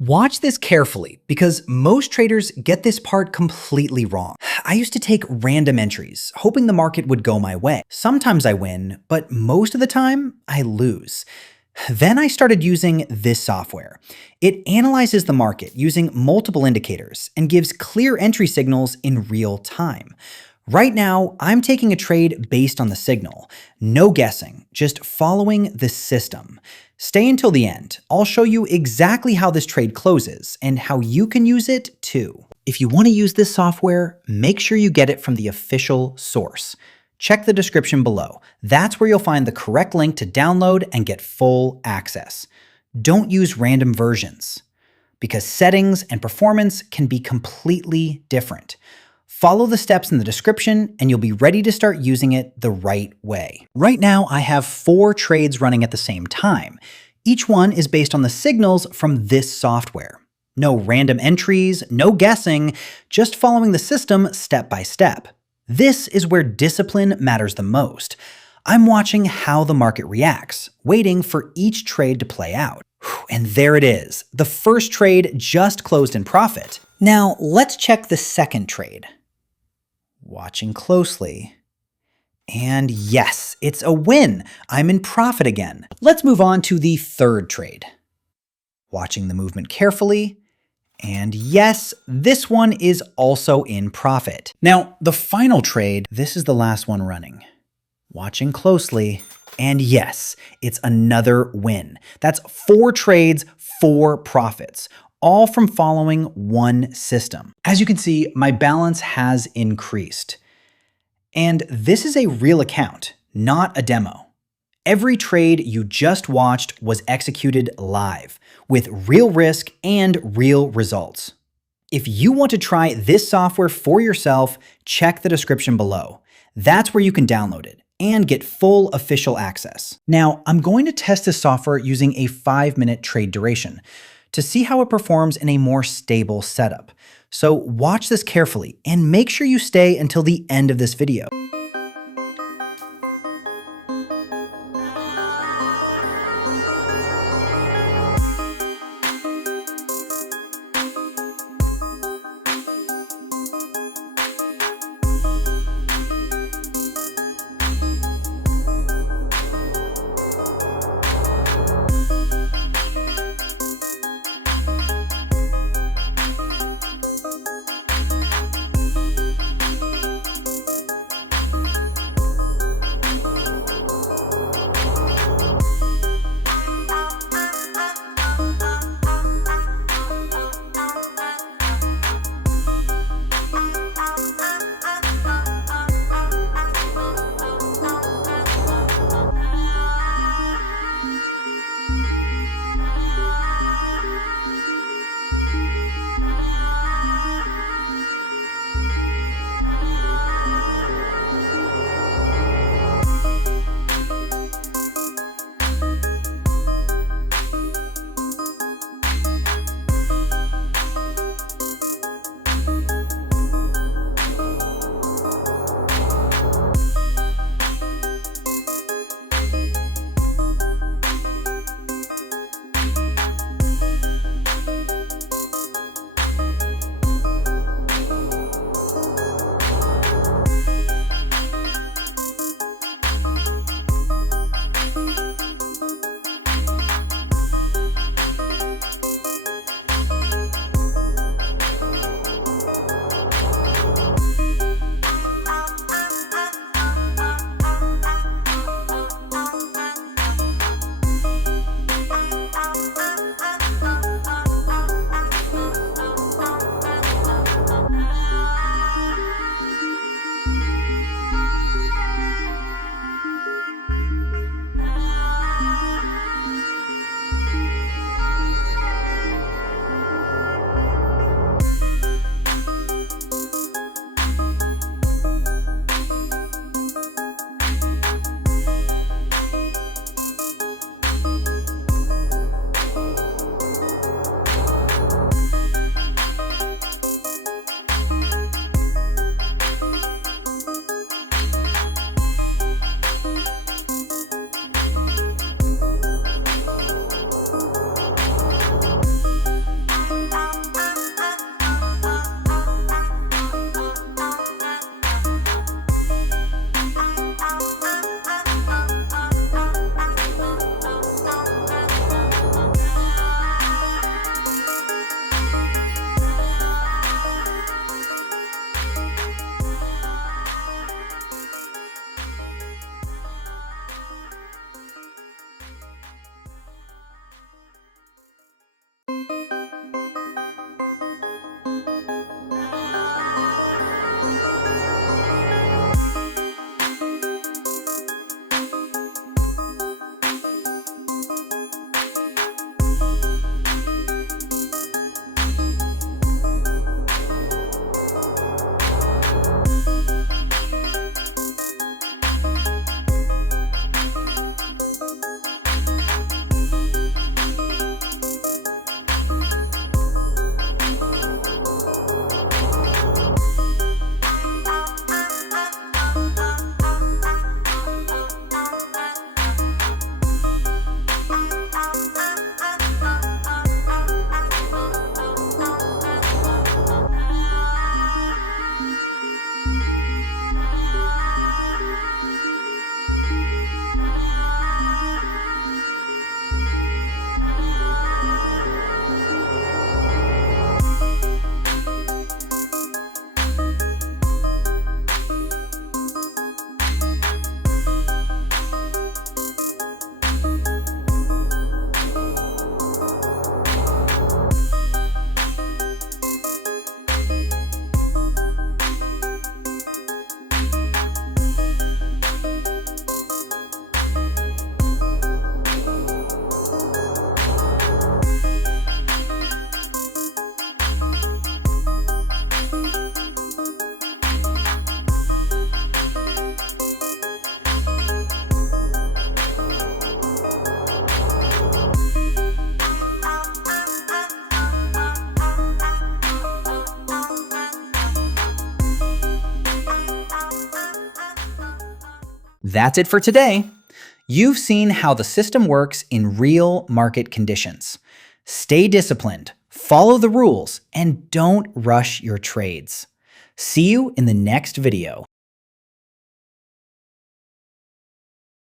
Watch this carefully because most traders get this part completely wrong. I used to take random entries, hoping the market would go my way. Sometimes I win, but most of the time I lose. Then I started using this software. It analyzes the market using multiple indicators and gives clear entry signals in real time. Right now, I'm taking a trade based on the signal. No guessing, just following the system. Stay until the end. I'll show you exactly how this trade closes and how you can use it too. If you want to use this software, make sure you get it from the official source. Check the description below. That's where you'll find the correct link to download and get full access. Don't use random versions because settings and performance can be completely different. Follow the steps in the description and you'll be ready to start using it the right way. Right now, I have 4 trades running at the same time. Each one is based on the signals from this software. No random entries, no guessing, just following the system step by step. This is where discipline matters the most. I'm watching how the market reacts, waiting for each trade to play out. And there it is. The first trade just closed in profit. Now let's check the second trade. Watching closely. And yes, it's a win. I'm in profit again. Let's move on to the third trade. Watching the movement carefully. And yes, this one is also in profit. Now, the final trade, this is the last one running. Watching closely. And yes, it's another win. That's 4 trades, 4 profits, all from following one system. As you can see, my balance has increased. And this is a real account, not a demo. Every trade you just watched was executed live, with real risk and real results. If you want to try this software for yourself, check the description below. That's where you can download it and get full official access. Now, I'm going to test this software using a 5-minute trade duration to see how it performs in a more stable setup. So watch this carefully and make sure you stay until the end of this video. That's it for today. You've seen how the system works in real market conditions. Stay disciplined, follow the rules, and don't rush your trades. See you in the next video.